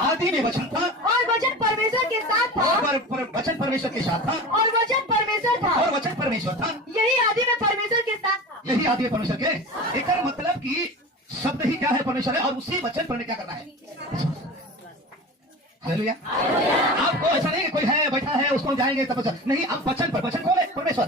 आदि में वचन था और वचन परमेश्वर के साथ था और वचन परमेश्वर के साथ था और वचन परमेश्वर था और वचन परमेश्वर था। यही आदि में परमेश्वर के साथ था। यही आदि है परमेश्वर के। एक मतलब कि शब्द ही क्या है, परमेश्वर है, और उसी वचन पर क्या करना है। हालेलुया। आपको ऐसा नहीं कि कोई है बैठा है उसको जाएंगे तब नहीं, आप वचन पर, वचन कौन है, परमेश्वर,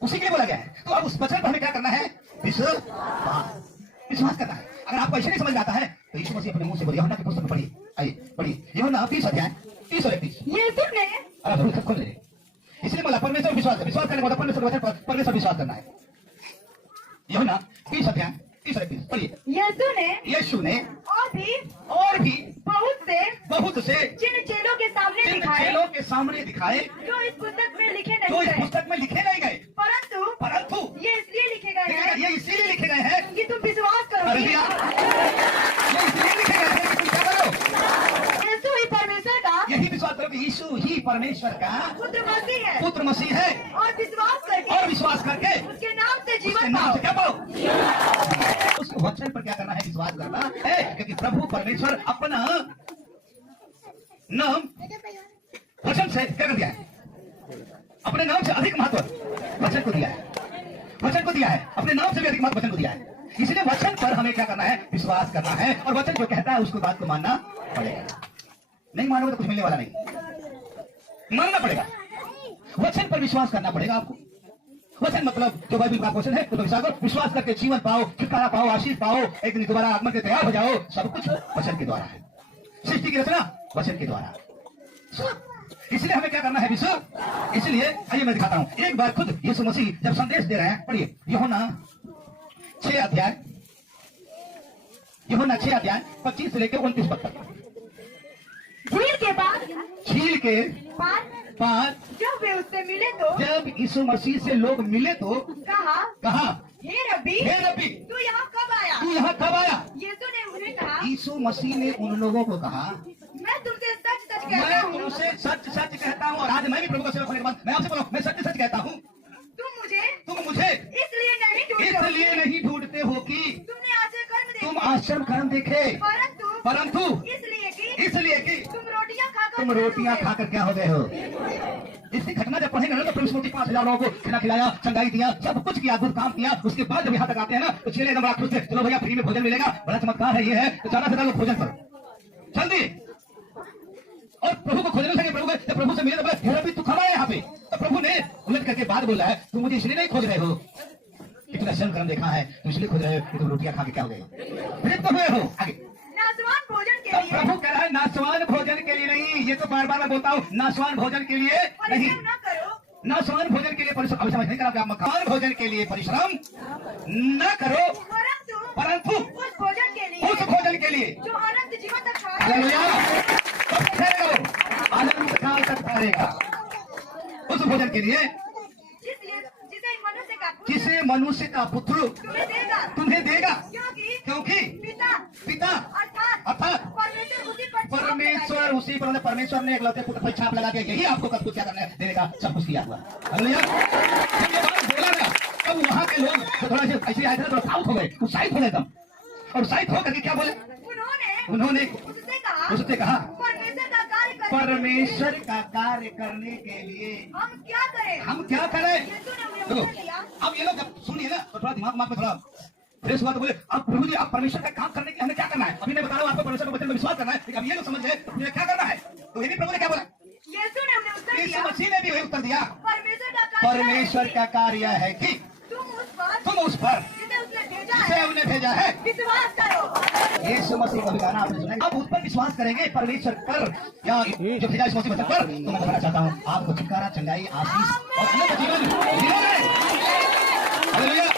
उसी के लिए बोला गया है। तो अब उस वचन पर हमें क्या करना है, विश्वास करना है। अगर आपको ऐसे नहीं समझ में आता है तो यीशु मसीह अपने मुंह से बोलिए, यूहन्ना की पुस्तक में पढ़िए, आइए पढ़िए, यूहन्ना 30 अध्याय 30 और 31। यीशु ने जरूर खोल ले, इसलिए बोला परमेश्वर विश्वास करने का मतलब परमेश्वर वचन पर परमेश्वर विश्वास करना है। यूहन्ना 30 अध्याय 30 और 31 पढ़िए। यीशु ने और भी बहुत से जिन चेलों के सामने दिखाए जो इस पुस्तक में लिखे नहीं गए, परंतु ये इसलिए लिखे गए हैं ये इसीलिए लिखे गए हैं कि तुम विश्वास करो। ये इसलिए लिखे गए हैं कि तुम क्या करो, यीशु ही परमेश्वर का, यही विश्वास करो कि यीशु ही परमेश्वर का पुत्र मसीह है और विश्वास करके उसके नाम से जीवन पाओ। क्या पाओ, उस वचन पर क्या करना है, विश्वास करना है। क्योंकि प्रभु परमेश्वर अपना नाम वचन से क्या कर दिया है, अपने नाम से अधिक महत्व वचन को दिया है, वचन को दिया है, अपने नाम से भी अधिक महत्व वचन को दिया है। इसलिए वचन पर हमें क्या करना है, विश्वास करना है। और वचन जो कहता है उसको बात को मानना पड़ेगा। नहीं मानोगे तो कुछ मिलने वाला नहीं, मानना पड़ेगा, वचन पर विश्वास करना पड़ेगा आपको। वचन मतलब जो बाइबल का क्वेश्चन है, तो विश्वास करके जीवन पाओ, छुटकारा पाओ, आशीष पाओ, एक दिन दोबारा आगमन के तैयार हो जाओ। सब कुछ वचन के द्वारा है, सृष्टि की रचना वचन के द्वारा। इसलिए हमें क्या करना है, विश्वास। इसलिए आइए मैं दिखाता हूं, एक बार खुद यीशु मसीह जब संदेश दे रहे हैं, पढ़िए यूहन्ना 6 अध्याय 25 से लेकर 29 पद तक। झील के बाद जब वे उससे मिले तो, जब यीशु मसीह से लोग मिले तो कहा हे रब्बी तू यहाँ कब आया। यीशु ने उन्हें कहा, यीशु मसीह ने उन लोगों को कहा, मैं तुमसे सच सच कहता हूँ। और आज मैं भी प्रभु का सेवक होने के बाद मैं आपसे बोला, मैं सच कहता हूँ, तुम मुझे इसलिए नहीं ढूंढते हो कि तुम आश्चर्य कर्म देखे, परंतु इसलिए कि तुम रोटियां खाकर क्या हो गए हो। इसकी घटना जब पढ़ेंगे ना तो प्रभु ने 5,000 लोगों को खाना खिलाया, चंगाई दिया, सब कुछ किया, अद्भुत काम किया। उसके बाद जब यहाँ तक आते हैं ना तो चेले एकदम रात खुश थे, चलो भैया फ्री में भोजन मिलेगा, बड़ा चमत्कार है, ये है, तो ज्यादा से ज्यादा लोग भोजन करो जल्दी। और प्रभु को खोजने लगे, जब प्रभु से मिले तो बोले तू कब आया यहाँ पे। तो प्रभु ने उलट करके बात बोला है, तुम मुझे इसलिए नहीं खोज रहे हो कि तुमने आश्चर्य कर्म देखा है, तुम इसलिए खोज रहे हो कि तुम रोटियां खा के क्या हो गए हो, हुए हो। आगे प्रभु कह रहा है नासवान भोजन के लिए नहीं, ये तो बार बार मैं बोलता हूँ, नासवान भोजन के लिए नहीं, नासवान भोजन के लिए परिश्रम, अभी समझ नहीं करा आप, मकान भोजन के लिए परिश्रम न करो, परंतु उस भोजन के लिए जो अनंत जीवन तक आनंद काल तक ठहरेगा। उस भोजन के लिए जिसे मनुष्य का पुत्र तुम्हें देगा, क्योंकि पिता अर्थात परमेश्वर उसी पर, परमेश्वर ने एकलौते पुत्र पर छाप लगा के यही आपको सब कुछ क्या करना है, देने का सब कुछ किया हुआ। बोला ना, तब वहाँ के लोग थोड़ा सा ऐसे आए थे, थोड़ा साउथ हो गए, उत्साहित हो गए एकदम। और उत्साहित होकर के क्या बोले, उन्होंने उससे कहा परमेश्वर का कार्य करने के लिए हम क्या करें। देखो अब ये लोग जब सुनिए ना तो थोड़ा दिमाग में थोड़ा फ्रेश हुआ, तो बोले अब प्रभु जी आप परमेश्वर का काम करने के हमें क्या करना है। अभी मैं बता रहा हूँ आपको परमेश्वर के वचन में विश्वास करना है, लेकिन अब ये लोग समझ गए तो मुझे क्या करना है। तो यही प्रभु ने क्या बोला, यीशु मसीह ने भी वही उत्तर दिया, परमेश्वर का कार्य है कि तुम उस पर जिसे उन्हें भेजा है विश्वास करो। यीशु मसीह का गाना आपने सुना, अब उस पर विश्वास करेंगे, परमेश्वर पर या जो भेजा इस मसीह पर। तो मैं बताना चाहता हूँ आपको छुटकारा, चंगाई, आशीष और अनंत जीवन मिलेगा।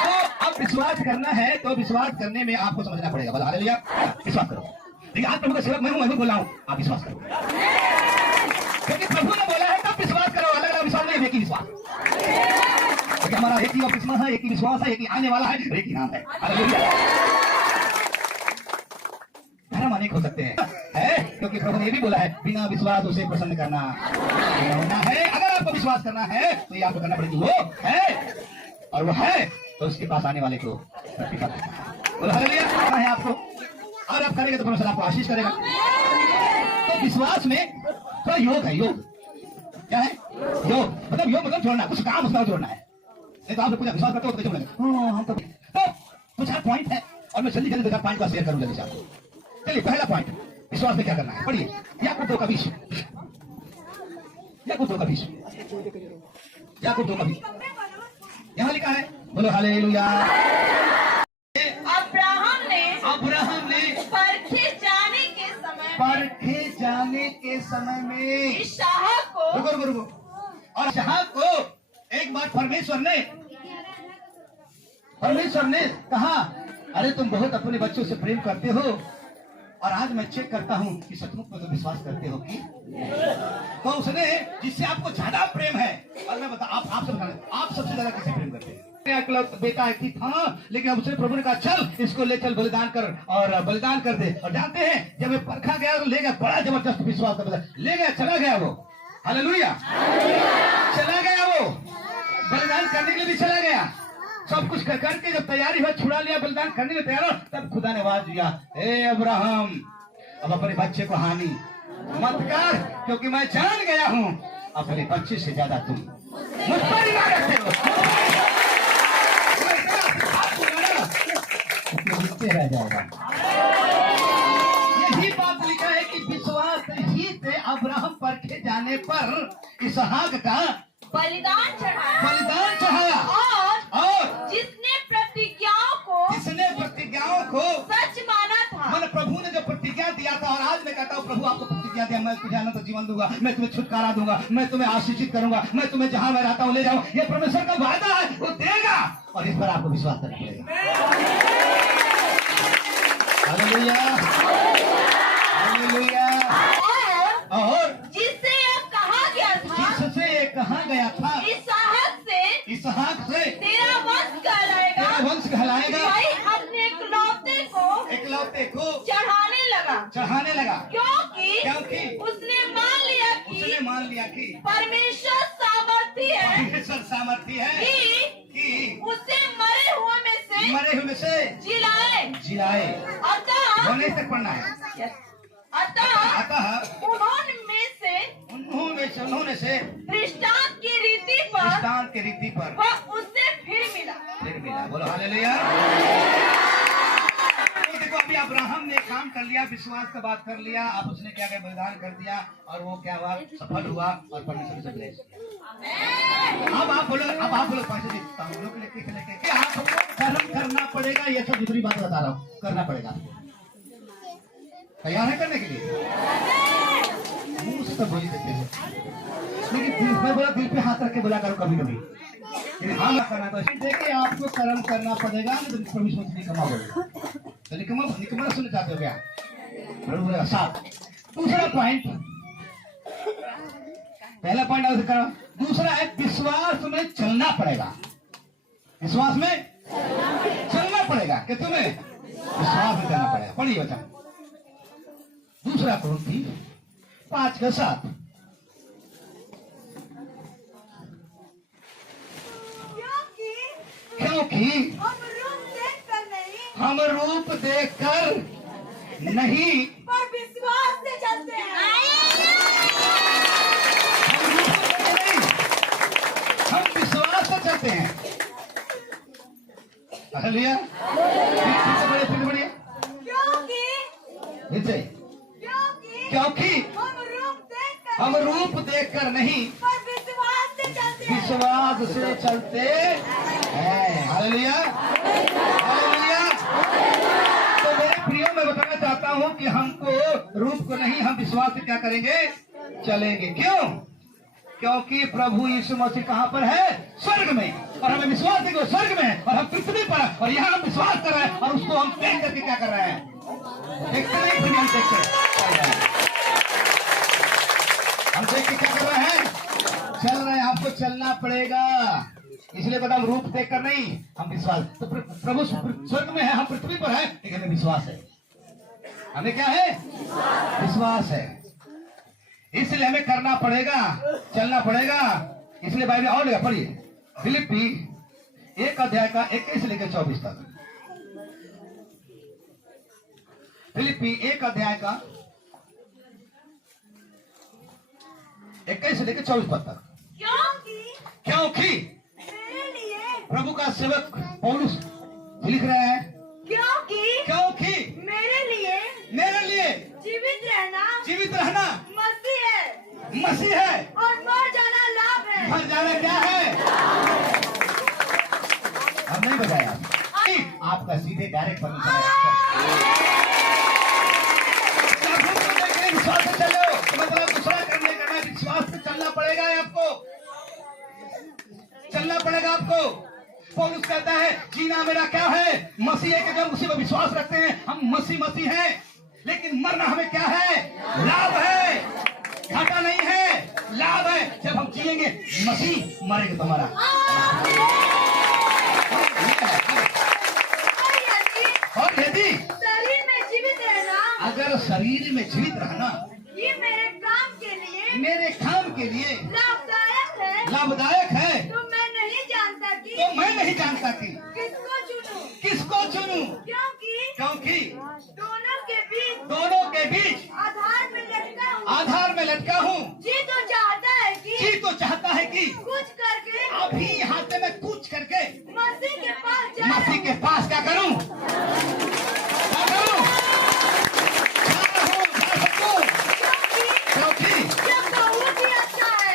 तो अब विश्वास करना है, तो विश्वास करने में आपको समझना पड़ेगा। बोला हालेलुया, विश्वास करो। लेकिन आज प्रभु का सेवक मैं हूँ बोला हूँ, आप विश्वास करो, क्योंकि प्रभु ने बोला है तब विश्वास करो। अलग अलग विश्वास नहीं, एक ही विश्वास। हमारा एक ही बपतिस्मा है, एक ही विश्वास है, एक ही आने वाला है, एक ही नाम है। धर्म अनेक हो सकते हैं, क्योंकि प्रभु ने ये भी बोला है बिना विश्वास उसे प्रसन्न करना होना है। अगर आपको विश्वास करना है तो ये आपको करना पड़ेगा, वो है और वो है तो उसके पास आने वाले को बोलो हालेलुया। है आपको, और आप करेंगे तो परमेश्वर आपको आशीष करेगा। तो विश्वास में थोड़ा योग है। योग क्या है? योग मतलब जोड़ना, कुछ काम उसका जोड़ना है। नहीं तो आप पूरा विश्वास करते हो तो कैसे बोलेंगे हम तो कुछ पॉइंट है, और मैं जल्दी जल्दी पॉइंट का शेयर करूंगा जल्दी आपको। चलिए पहला पॉइंट, विश्वास में क्या करना है, पढ़िए। याकूब 2:20, याकूब 2:20, याकूब 2:20 यहाँ लिखा है। बोलो हालेलुया। अब्राहम ने परखे जाने के समय में इसहाक को, रुको, और इसहाक को एक बार परमेश्वर ने कहा, अरे तुम बहुत अपने बच्चों से प्रेम करते हो, और आज मैं चेक करता हूं कि सचमुच में तुम विश्वास करते हो कि। तो उसने जिससे आपको ज्यादा प्रेम है, और मैं बता आप सबसे ज्यादा किसे प्रेम करते हैं? बेटा है कि था, लेकिन अब उसने प्रभु ने कहा चल इसको ले चल, बलिदान कर, और बलिदान कर दे। और जानते हैं जब मैं परखा गया तो ले गया, बड़ा जबरदस्त विश्वास का ले गया, चला गया वो। हालेलुया, चला गया वो, बलिदान करने के लिए भी चला गया। सब कुछ करके जब तैयारी हुआ, छुड़ा लिया, बलिदान करने में तैयार हो, तब खुदा ने आवाज दिया, हे अब्राहम अब अपने बच्चे को हानि मत कर, क्योंकि मैं जान गया हूं अपने बच्चे से ज्यादा तुम मुझ पर ईमान रखते हो। रह जाएगा। यही बात लिखा है कि विश्वास ही से अब्राहम परखे जाने पर इसहाक का बलिदान चढ़ाया, और जिसने प्रतिज्ञाओं को सच माना था। मैंने प्रभु ने जो प्रतिज्ञा दिया था, और आज मैं कहता हूँ प्रभु आपको प्रतिज्ञा दिया, मैं तुझे अनंत जीवन दूंगा, मैं तुम्हें छुटकारा दूंगा, मैं तुम्हें आशीषित करूंगा, मैं तुम्हें जहां मैं रहता हूँ ले जाऊँ। ये परमेश्वर का वादा है, वो देगा, और इस पर आपको विश्वास करना पड़ेगा। Hallelujah, hallelujah. और जिससे ये कहा गया था, इसहाक से तेरा वंश कहलाएगा। भाई अपने इकलौते को चढ़ाने लगा, क्योंकि उसने मान लिया कि परमेश्वर सामर्थी है कि उसे मरे हुए में से जिलाए। होने तक पढ़ना है। अतः उन्होंने से दृष्टांत की रीति पर वह उससे फिर मिला। बोलो हालेलुया। तो देखो अभी अब्राहम ने काम कर लिया, विश्वास का बात कर लिया, अब उसने क्या किया, बलिदान कर दिया, और वो क्या हुआ, सफल हुआ, और परमेश्वर से ब्लेस किया। अब आप बोलो पैसे देता हूँ लोग लेके आपको कर्म करना पड़ेगा। ये सब दूसरी बात बता रहा हूँ, करना पड़ेगा। तैयार है करने के लिए? मुंह से तो बोली देते हैं, लेकिन दिल में बोला, दिल पे हाथ रख के बोला करो कभी। हाँ करना तो देखिए, आपको कर्म करना पड़ेगा, नहीं तो परमेश्वर से निकम्मा बोलेगा। तो निकम्मा सुनना चाहते हो क्या? प्रभु साथ। दूसरा पॉइंट, पहला पॉइंट करो, दूसरा है विश्वास में चलना पड़ेगा। विश्वास में चलना पड़ेगा कि तुम्हें विश्वास में करना पड़ेगा। पढ़िए बच्चा, दूसरा कुरिन्थी 5:7। क्योंकि हम रूप देखकर नहीं पर विश्वास से चलते हैं। हम विश्वास से चलते हैं। हालेलुया। फिर बढ़िए। क्योंकि हम रूप देखकर नहीं विश्वास से चलते हैं। Hallelujah, hallelujah. तो मेरे प्रियो, मैं बताना चाहता हूँ कि हमको रूप को नहीं, हम विश्वास से क्या करेंगे, चलेंगे। क्यों? क्योंकि प्रभु यीशु मसीह कहाँ पर है? स्वर्ग में, और हमें विश्वास है कि वो स्वर्ग में है, और हम पृथ्वी पर है, और यहाँ हम विश्वास कर रहे हैं, और उसको हम देख करके क्या कर रहे हैं, देखते नहीं, हम देखते हम देख के क्या कर रहे हैं, चल रहे हैं। आपको चलना पड़ेगा, इसलिए बता, हम रूप देख कर नहीं, हम विश्वास। तो प्रभु स्वर्ग में है, हम पृथ्वी पर है, लेकिन हमें विश्वास है। हमें क्या है? विश्वास है। इसलिए हमें करना पड़ेगा, चलना पड़ेगा। इसलिए बाइबल और पढ़िए, फिलिप्पी 1 अध्याय का 21 से लेकर 24 तक। फिलिप्पी 1 अध्याय का 21 से लेकर 24 पद तक। क्योंकि मेरे लिए प्रभु का सेवक पौलुस लिख रहे हैं, क्योंकि मेरे लिए जीवित रहना मसीह है और मर जाना लाभ है। मर जाना क्या है? हम नहीं बताया आपका सीधे डायरेक्ट विश्वास से चलो, मतलब दूसरा करने का नहीं, विश्वास से चलना पड़ेगा आपको, चलना पड़ेगा आपको। पौलुस कहता है जीना मेरा क्या है? मसीह है, कि जब उसी पर विश्वास रखते हैं हम मसीह हैं, लेकिन मरना हमें क्या है? लाभ है, घाटा नहीं है, लाभ है। जब हम जिएंगे मसीह मरेंगे तुम्हारा। और यदि शरीर में जीवित रहना, अगर शरीर में जीवित रहना ये मेरे काम के लिए लाभदायक है, तो मैं नहीं जानता कि किसको चुनूं, क्योंकि दोनों के बीच आधार में लटका हूँ। जी तो चाहता है कि कुछ करके अभी यहाँ से मैं कुछ करके मसीह के पास क्या करूं? क्योंकि बहुत ही अच्छा है।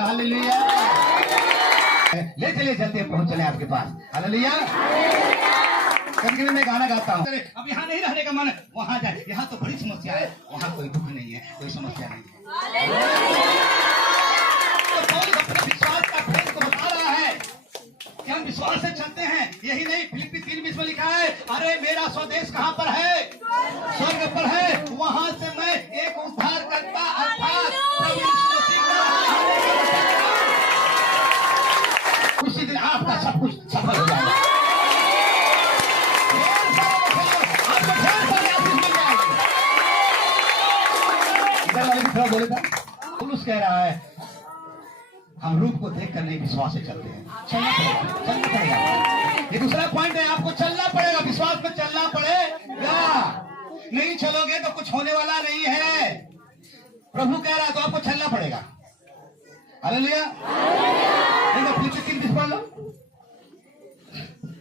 हालेलुया। ले चलिए जल्दी पहुंच चले आपके पास। हालेलुया। कभी मैं गाना गाता हूँ, अब यहाँ नहीं रहने का मन, वहाँ जाए, यहाँ तो बड़ी समस्या है, वहाँ कोई दुख नहीं है, कोई समस्या नहीं है। तो पौलुस अपने विश्वास का प्रेम को बता रहा है कि हम विश्वास से चलते हैं। यही नहीं, फिलिप्पी 3:20 में लिखा है, अरे मेरा स्वदेश कहाँ पर है? स्वर्ग पर है, वहाँ से मैं एक उद्धार करता अर्थात प्रभु यीशु मसीह का उसी दिन आपका सब कुछ सफल हो जाएगा। आपको ढेर सारी आशीष मिल जाएगी। इधर वाले भी थोड़ा बोले था, पौलुस कह रहा है हम रूप को देख कर नहीं विश्वास से चलते हैं, चलना पड़ेगा। ये दूसरा पॉइंट है, आपको चलना पड़ेगा, विश्वास में चलना पड़ेगा। नहीं चलोगे तो कुछ होने वाला नहीं है। प्रभु कह रहा है तो आपको चलना पड़ेगा। हालेलुया। फिलिप्पी 3:20 पढ़ लो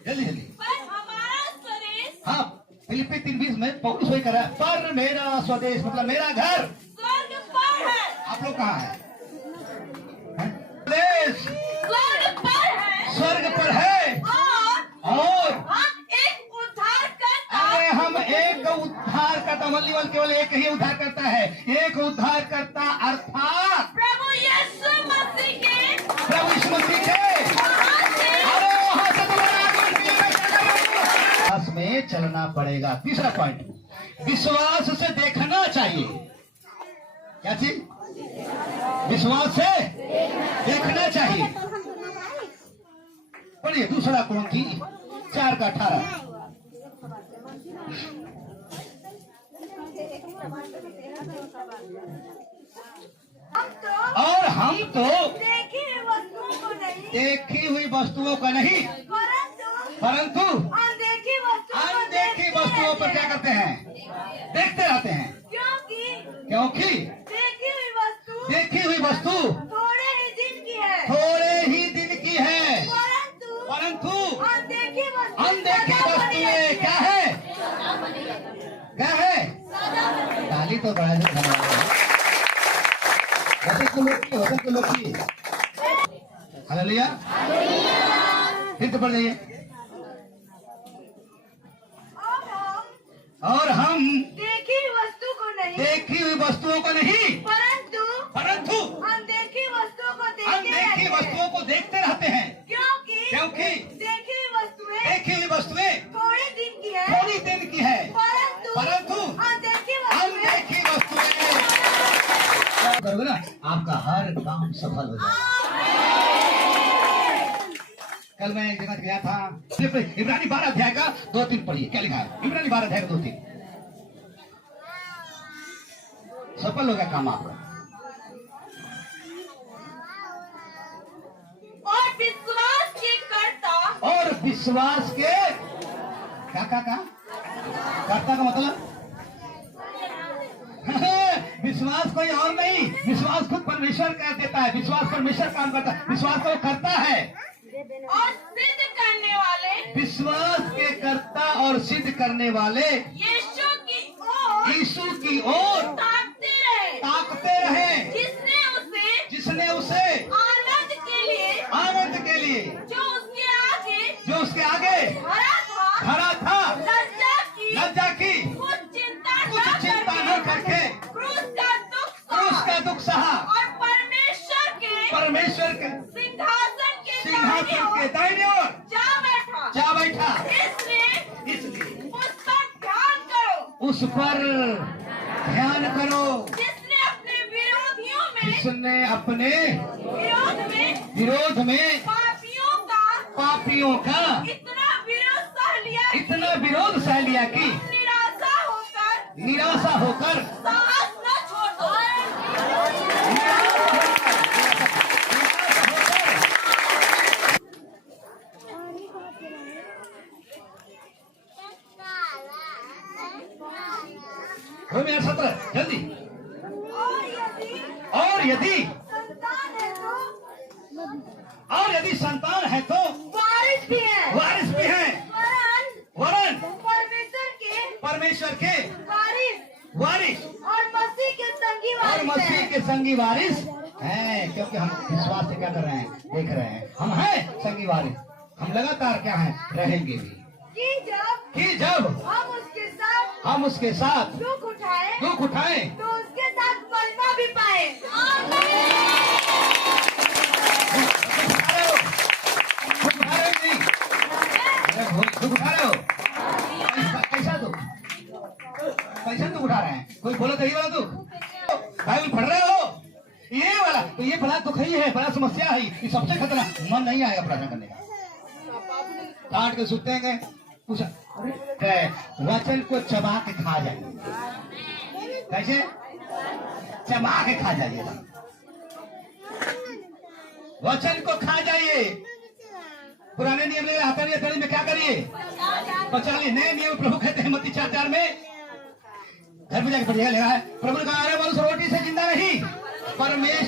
जल्दी जल्दी। हाँ, फिलिप्पी 3:20 में पौलुस वही कर रहा है, पर मेरा स्वदेश मतलब मेरा घर स्वर्ग पर है। आप लोग कहाँ हैं? स्वर्ग पर है और हम एक उद्धार करता, मतलब केवल एक ही उद्धार करता है, एक उद्धार करता अर्थात प्रभु यीशु मसीह के अरे वहां से विश्वास में चलना पड़ेगा। तीसरा पॉइंट, विश्वास से देखना चाहिए। क्या चीज? विश्वास से देखना चाहिए। पढ़िए दूसरा कुरिन्थी 4:18। और हम तो देखी हुई वस्तुओं को नहीं परंतु अनदेखी वस्तुओं पर क्या करते हैं? देखते रहते हैं। क्योंकि देखी हुई वस्तु थोड़े ही दिन की है, परंतु अनदेखी वस्तुएं क्या है? ताली तो बड़ा वचन को लोग की। हालेलुया। फिर तो पढ़ जाइए। और हम देखी हुई वस्तुओं को नहीं परंतु अनदेखी अनदेखी वस्तुओं को देखते रहते हैं। क्योंकि देखी हुई वस्तुएं थोड़े दिन की है, परंतु अनदेखी वस्तुएं करोगे ना, आपका हर काम सफल हो जाएगा। कल मैं एक जगह गया था, इब्रानी 12 अध्याय का 2-3 पढ़िए। क्या लिखा है? इब्रानी 12 अध्याय का 2-3 सफल हो गया काम आपका। और विश्वास के क्या करता का मतलब कोई और नहीं, विश्वास खुद परमेश्वर कर देता है। विश्वास परमेश्वर काम करता है, विश्वास तो वो करता है। और सिद्ध करने वाले, विश्वास के करता और सिद्ध करने वाले यीशु की ओर ताकते रहे, जिसने उसे आनंद के लिए जो उसके आगे खड़ा था, लज्जा की कुछ चिंता न करके क्रूस का दुख सहा और परमेश्वर के सिंहासन के दाहिने ओर जा बैठा। इसलिए उस पर ध्यान करो, जिसने अपने विरोधियों में, जिसने अपने विरोध में पापियों का इतना विरोध सह लिया कि निराशा होकर साहस न छोड़ो। हो मेरा सत्र जल्दी। और यदि संतान है तो वारिस भी है, वरन परमेश्वर के वारिस और मसीह के संगी वारिस हैं। क्योंकि हम विश्वास से क्या कर रहे हैं, देख रहे हैं, हम हैं संगी वारिस। हम लगातार क्या हैं, रहेंगे भी कि जब हम उसके साथ दुख उठाएं तो उसके साथ महिमा भी पाए। दुख उठा रहे हो, कैसा दुख उठा रहे हैं? कोई बोला तो ये वाला दुख, बाइबल पढ़ रहे हो, ये वाला तो ये बड़ा दुख ही है, बड़ा समस्या है, ये सबसे खतरनाक। मन नहीं आएगा प्रार्थना करने का, काट के सुतेंगे कुछ वचन को चबा के खा जाइए। कैसे चबा के खा जाइएगा, वचन को खा जाइए। पुराने नियम में आता नहीं में क्या करिए, बचा लिए। नए नियम प्रभु कहते हैं मत्ती 4:4 में, घर में जाकर पढ़िएगा, ले रहा है, प्रभु ने कहा अरे मनुष्य रोटी से जिंदा नहीं परमेश्वर